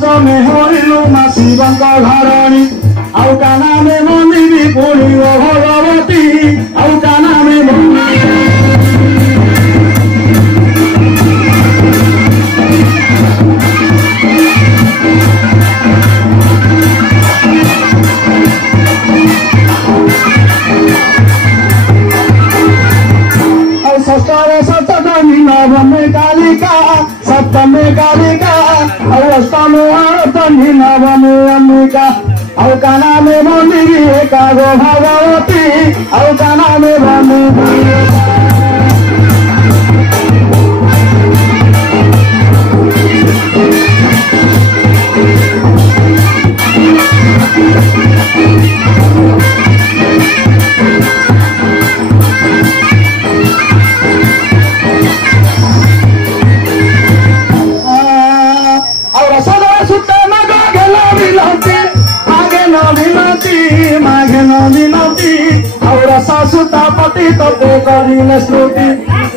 पंचमे हरिलु मा शिवंक घरणी आउ काना में मंदिरी पुणी भगवती आउ काना में नवमे कालिका सप्तमे कालिका और अष्टमे आरतनी नवमे अंबिका और काना में मंदिरी एकागो भगवती और काना में मंदिरी सासुता पति तपे करिले स्तुति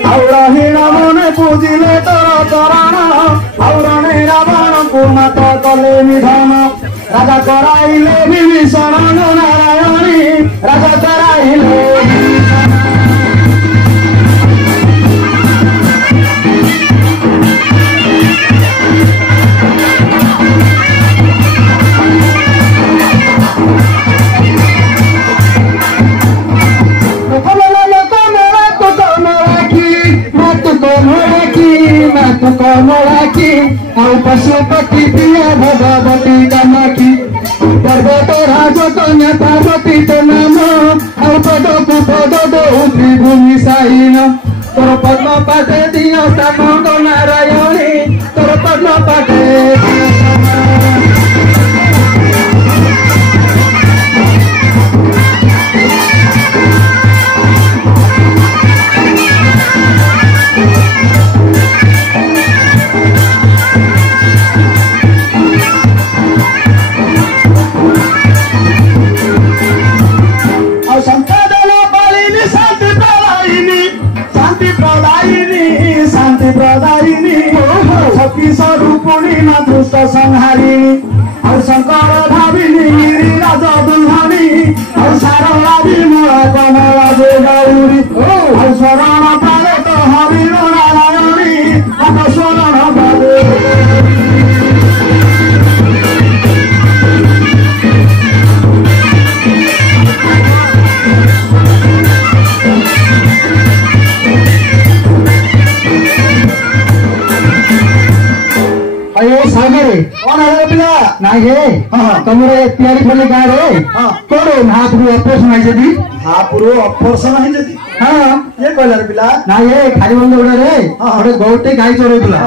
और हीरा मने पूजिले तर चरण और रावण को मात कले निधन राजा कराइले विभीषण नारायणी राजा कराइले पशुपति प्रिय भगवती कामाखी पर्वत राज कन्या पार्वती तो नाम और पद को पद दो त्रिभूमि साइन तोर पद्म पाटे दियो स्थान नारायणी तोर पद्म पाटे स्वरूपिणी ना दुष्ट संहारिणी और शंकर भाविनी गिरिराज दुल्हनी और सारला विमला कमला जे गौरी और शरण पाले तो हरि नारायणी आप शरण पाले कौन है पिला ना ये तुमरे तैयारी खोले गाँव रे कौन महापुरु ऑपरेशन है जदी महापुरु ऑपरेशन है जदी हां ये कहला पिला ना ये खाली बंद उड़ा रे ओडे गोटे गाई चोरैतला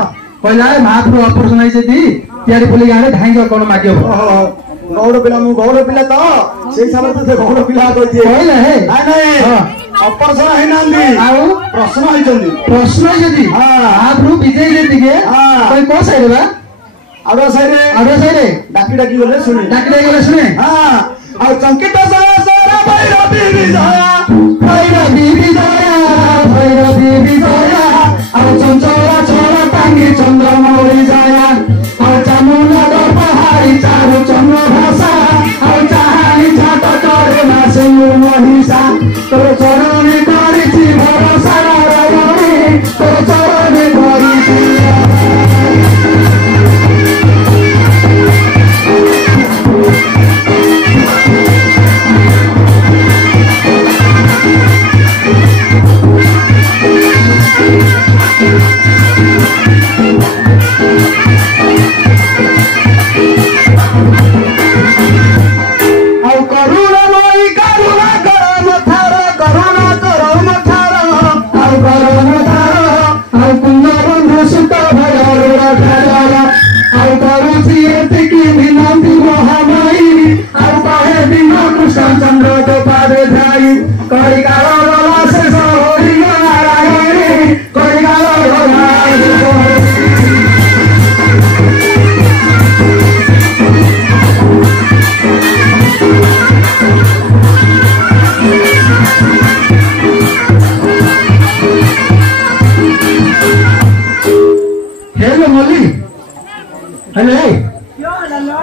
कहला महापुरु ऑपरेशन है जदी तैयारी खोले गाँव रे धाई कोन मागियो गौड़ पिला तो से समय तो से गौड़ पिला कहती है कहला है नहीं ऑपरेशन है नांदी आउ प्रश्न है जदी हां महापुरु विजय जदी के कोई को साइड बा आगे साइड डाकी गले सुने हां और संकेत सारा भैरवी विजया और चंचला छोरा टांगी चंद्रमौली जाया और चामुंडा पहाड़ी चारु चंद्र भाषा और चाहानी छाट करे नासे महिषा तो चरण करिछि भरोसा नारायणी तो चरण करिछि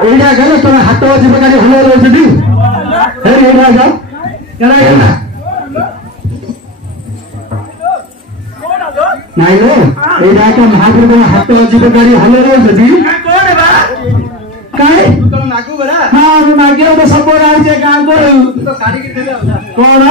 ଏଇଟା ଗଲେ ତମେ ହାତ ଯିବ କାଲି ଭଲ ରହୁଛନ୍ତି ଏଇଟା ଯାଅ କେଣା କେଣା ନାଇଁ ରେ ଏଇଟା ତ ମହାପୁର ତମ ହାତ ଯିବ କାଲି ଭଲ ରହୁଛନ୍ତି କାଇଁ ହଁ ମୁଁ ମାଗିବ ତ ସବୁ ଗାଁ ଗାଁ କଣ